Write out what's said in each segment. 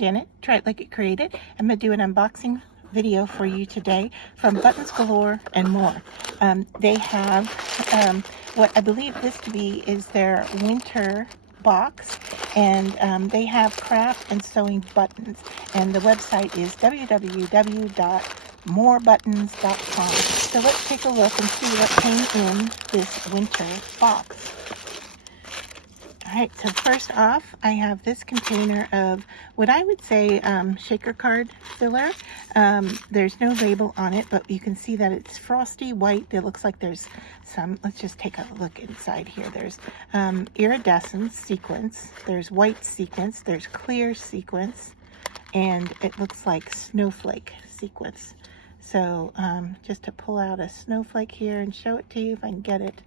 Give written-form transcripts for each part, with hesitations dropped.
Janet, Try It Like It Created. I'm going to do an unboxing video for you today from Buttons Galore and More. They have what I believe this to be is their winter box, and they have craft and sewing buttons, and the website is www.morebuttons.com. So let's take a look and see what came in this winter box. Alright, so first off, I have this container of what I would say shaker card filler. There's no label on it, but you can see that it's frosty white. It looks like there's some, let's just take a look inside here. There's iridescent sequins, there's white sequins, there's clear sequins, and it looks like snowflake sequins. So just to pull out a snowflake here and show it to you if I can get it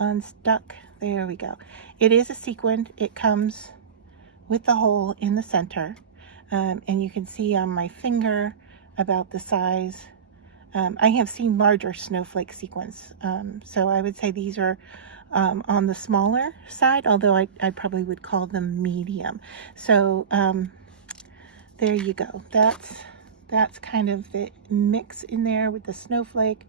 unstuck. There we go. It is a sequin. It comes with the hole in the center, and you can see on my finger about the size. I have seen larger snowflake sequins, so I would say these are on the smaller side, although I probably would call them medium. So there you go. That's kind of the mix in there with the snowflake.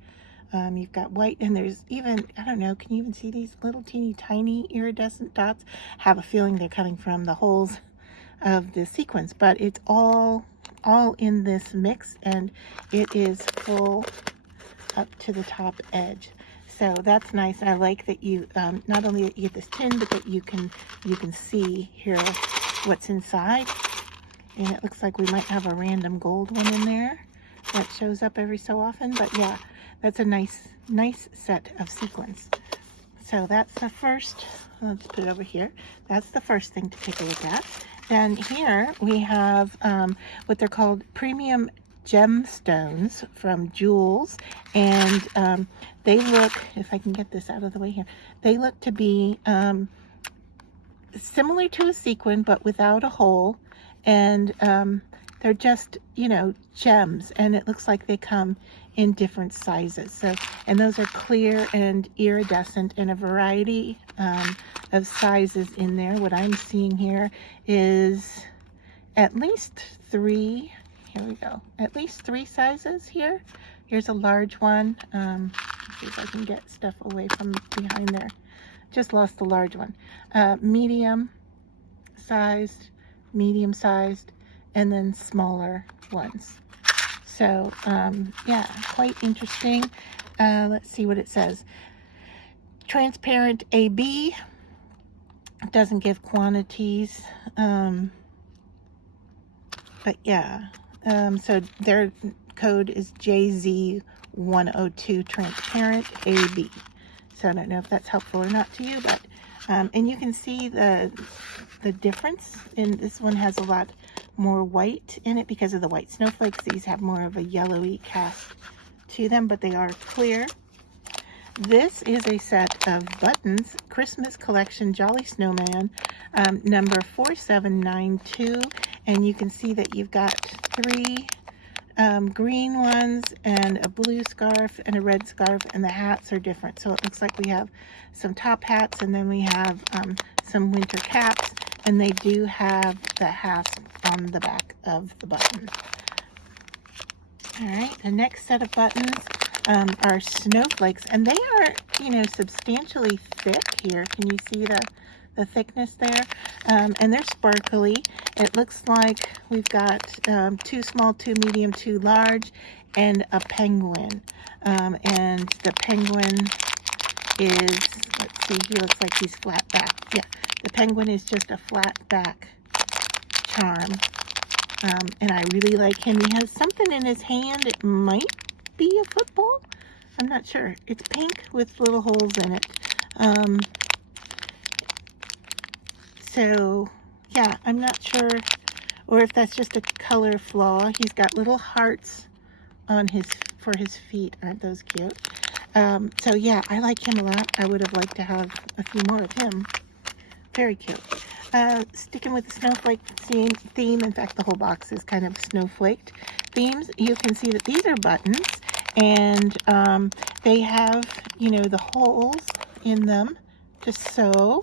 You've got white, and there's even, I don't know, can you even see these little teeny tiny iridescent dots? Have a feeling they're coming from the holes of the sequins, but it's all in this mix, and it is full up to the top edge. So that's nice. I like that you not only that you get this tin, but that you can see here what's inside. And it looks like we might have a random gold one in there that shows up every so often, but yeah, that's a nice set of sequins. So that's the first, let's put it over here. That's the first thing to take a look at. Then here we have what they're called premium gemstones from Jewels, and they look, if I can get this out of the way here, they look to be similar to a sequin but without a hole, and they're just, you know, gems, and it looks like they come in different sizes. So, and those are clear and iridescent in a variety of sizes in there. What I'm seeing here is at least 3, here we go, at least 3 sizes here. Here's a large one. Let's see if I can get stuff away from behind there. Just lost the large one. Medium sized, and then smaller ones. So yeah, quite interesting. Let's see what it says. Transparent AB. It doesn't give quantities, but yeah. So their code is JZ102 transparent AB. So I don't know if that's helpful or not to you, but and you can see the difference. In this one has a lot more white in it because of the white snowflakes. These have more of a yellowy cast to them, but they are clear. This is a set of buttons, Christmas Collection Jolly Snowman, number 4792, and you can see that you've got 3 green ones and a blue scarf and a red scarf, and the hats are different. So it looks like we have some top hats, and then we have some winter caps, and they do have the hasp on the back of the button. All right, the next set of buttons are snowflakes, and they are, you know, substantially thick here. Can you see the thickness there? And they're sparkly. It looks like we've got 2 small, 2 medium, 2 large, and a penguin. And the penguin is, let's see, he looks like he's flat back. Yeah, the penguin is just a flat back charm. And I really like him. He has something in his hand. It might be a football. I'm not sure. It's pink with little holes in it. So yeah, I'm not sure, or if that's just a color flaw. He's got little hearts on for his feet. Aren't those cute? So yeah, I like him a lot. I would have liked to have a few more of him. Very cute. Sticking with the snowflake theme, in fact the whole box is kind of snowflaked themes. You can see that these are buttons, and they have, you know, the holes in them to sew,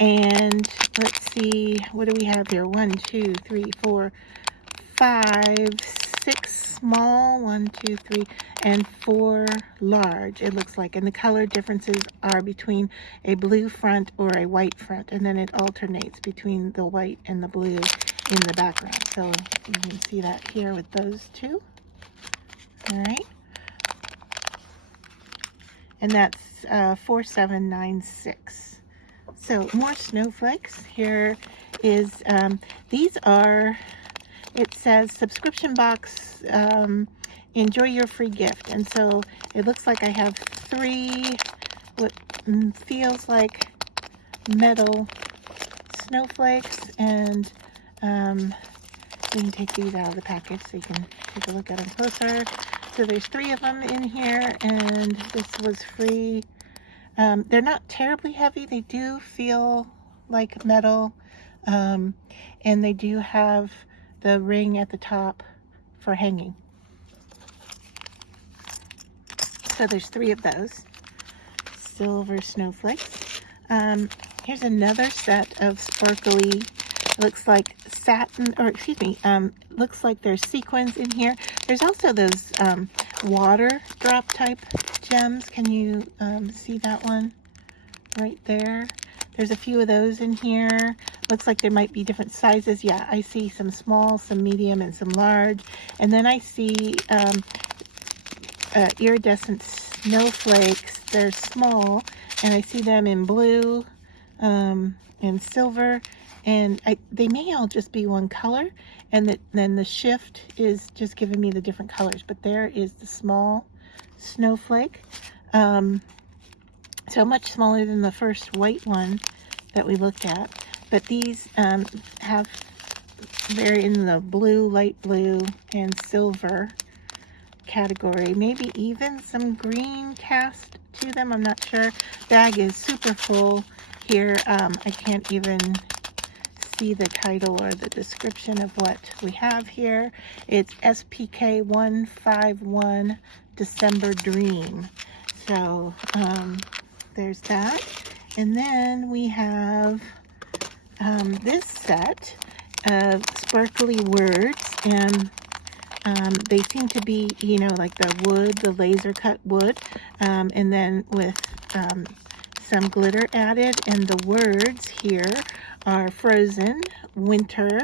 And let's see, what do we have here? 1, 2, 3, 4, 5, 6 small, 1, 2, 3, and 4 large, it looks like. And the color differences are between a blue front or a white front, and then it alternates between the white and the blue in the background. So you can see that here with those two. All right. And that's 4796. So more snowflakes. Here is, these are, it says subscription box, enjoy your free gift. And so it looks like I have 3 what feels like metal snowflakes, and we can take these out of the package so you can take a look at them closer. So there's 3 of them in here, and this was free. They're not terribly heavy. They do feel like metal, and they do have the ring at the top for hanging. So there's 3 of those silver snowflakes. Here's another set of sparkly, looks like satin, or excuse me, looks like there's sequins in here. There's also those water drop type gems. Can you see that one right there? There's a few of those in here. Looks like there might be different sizes. Yeah, I see some small, some medium, and some large. And then I see iridescent snowflakes. They're small, and I see them in blue and silver. And they may all just be one color, and then the shift is just giving me the different colors. But there is the small snowflake. So much smaller than the first white one that we looked at. But these they're in the blue, light blue, and silver category. Maybe even some green cast to them. I'm not sure. Bag is super full here. I can't even see the title or the description of what we have here. It's SPK 151 December Dream. So there's that. And then we have this set of sparkly words, and they seem to be, you know, like the wood, the laser cut wood, and then with some glitter added. And the words here are frozen, winter,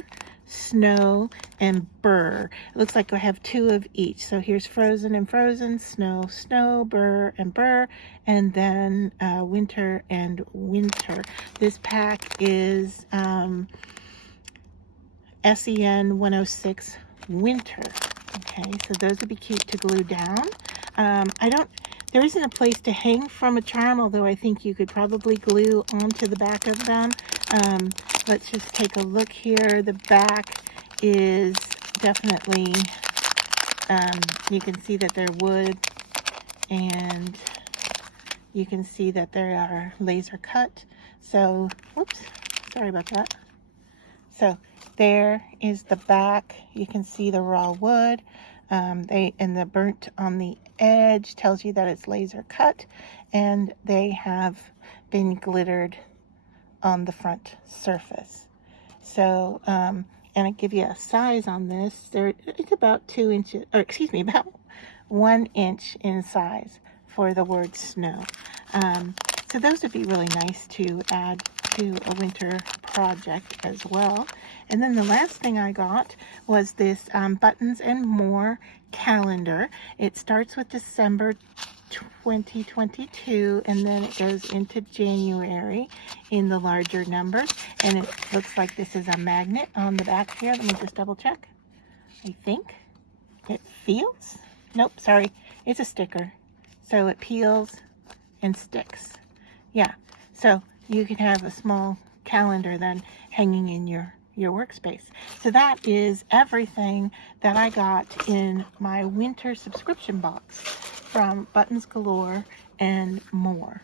snow, and burr. It looks like I have 2 of each. So here's frozen and frozen, snow, snow, burr, and burr, and then winter and winter. This pack is SEN 106 winter. Okay, so those would be cute to glue down. There isn't a place to hang from a charm, although I think you could probably glue onto the back of them. Let's just take a look here. The back is definitely, you can see that they're wood, and you can see that they are laser cut. So, whoops, sorry about that. So there is the back. You can see the raw wood. And the burnt on the edge tells you that it's laser cut, and they have been glittered on the front surface. So, and I give you a size on this. It's about 2 inches, or excuse me, about 1 inch in size for the word snow. So those would be really nice to add to a winter project as well. And then the last thing I got was this Buttons and More calendar. It starts with December 2022, and then it goes into January in the larger numbers. And it looks like this is a magnet on the back here. Let me just double check. I think it feels. Nope, sorry. It's a sticker. So it peels and sticks. Yeah, so you can have a small calendar then hanging in your workspace. So that is everything that I got in my winter subscription box from Buttons Galore and More.